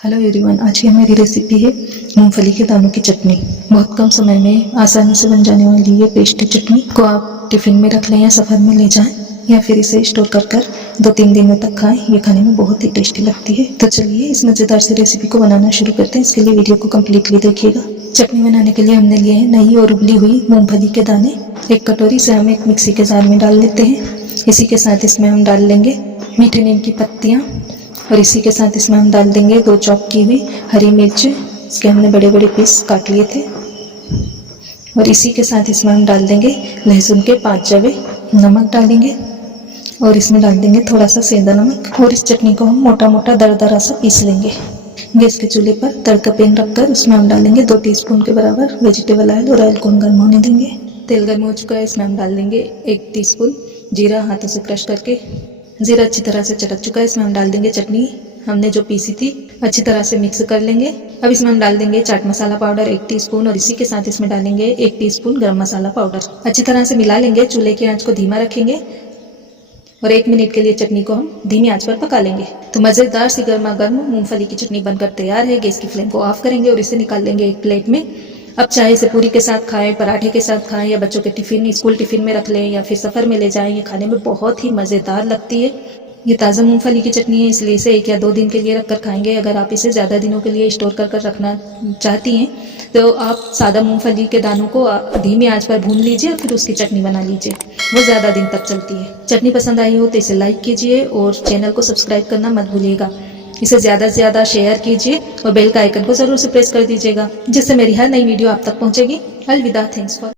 Hello everyone, आज की हमारी रेसिपी है मूंगफली के दानों की चटनी। बहुत कम समय में आसानी से बन जाने वाली ये टेस्टी चटनी को आप टिफिन में रख लें या सफ़र में ले जाएं या फिर इसे स्टोर कर 2-3 दिनों तक खाएं। ये खाने में बहुत ही टेस्टी लगती है। तो चलिए इस मज़ेदार सी रेसिपी को बनाना शुरू करते हैं। इसके लिए वीडियो को कम्प्लीटली देखिएगा। चटनी बनाने के लिए हमने लिए हैं नई और उबली हुई मूँगफली के दाने। एक कटोरी से हम एक मिक्सी के जार में डाल लेते हैं। इसी के साथ इसमें हम डाल लेंगे मीठे नीम की पत्तियाँ और इसी के साथ इसमें हम डाल देंगे 2 चॉप की हुई हरी मिर्च। इसके हमने बड़े बड़े पीस काट लिए थे। और इसी के साथ इसमें हम डाल देंगे लहसुन के 5 जवे। नमक डालेंगे और इसमें डाल देंगे थोड़ा सा सेंधा नमक। और इस चटनी को हम मोटा मोटा दरदरा सा पीस लेंगे। गैस के चूल्हे पर तड़ का पैन रखकर उसमें हम डालेंगे 2 टीस्पून के बराबर वेजिटेबल ऑयल और ऑयल को हम गर्म होने देंगे। तेल गर्म हो चुका है। इसमें हम डाल देंगे 1 टीस्पून जीरा हाथों से क्रश करके। जीरा अच्छी तरह से चटक चुका है। इसमें हम डाल देंगे चटनी हमने जो पीसी थी, अच्छी तरह से मिक्स कर लेंगे। अब इसमें हम डाल देंगे चाट मसाला पाउडर 1 टीस्पून और इसी के साथ इसमें डालेंगे 1 टीस्पून गरम मसाला पाउडर। अच्छी तरह से मिला लेंगे। चूल्हे की आंच को धीमा रखेंगे और 1 मिनट के लिए चटनी को हम धीमी आंच पर पका लेंगे। तो मज़ेदार सी गर्मा गर्म मूंगफली की चटनी बनकर तैयार है। गैस की फ्लेम को ऑफ करेंगे और इसे निकाल लेंगे एक प्लेट में। अब चाहे इसे पूरी के साथ खाएं, पराठे के साथ खाएं या बच्चों के टिफिन स्कूल टिफिन में रख लें या फिर सफ़र में ले जाएं। ये खाने में बहुत ही मज़ेदार लगती है। ये ताज़ा मूंगफली की चटनी है, इसलिए इसे 1 या 2 दिन के लिए रखकर खाएंगे। अगर आप इसे ज़्यादा दिनों के लिए स्टोर कर रखना चाहती हैं तो आप सादा मूंगफली के दानों को धीमी आंच पर भून लीजिए और फिर उसकी चटनी बना लीजिए। वो ज़्यादा दिन तक चलती है। चटनी पसंद आई हो तो इसे लाइक कीजिए और चैनल को सब्सक्राइब करना मत भूलिएगा। इसे ज़्यादा से ज़्यादा शेयर कीजिए और बेल का आइकन को ज़रूर से प्रेस कर दीजिएगा, जिससे मेरी हर नई वीडियो आप तक पहुँचेगी। अलविदा। Thanks for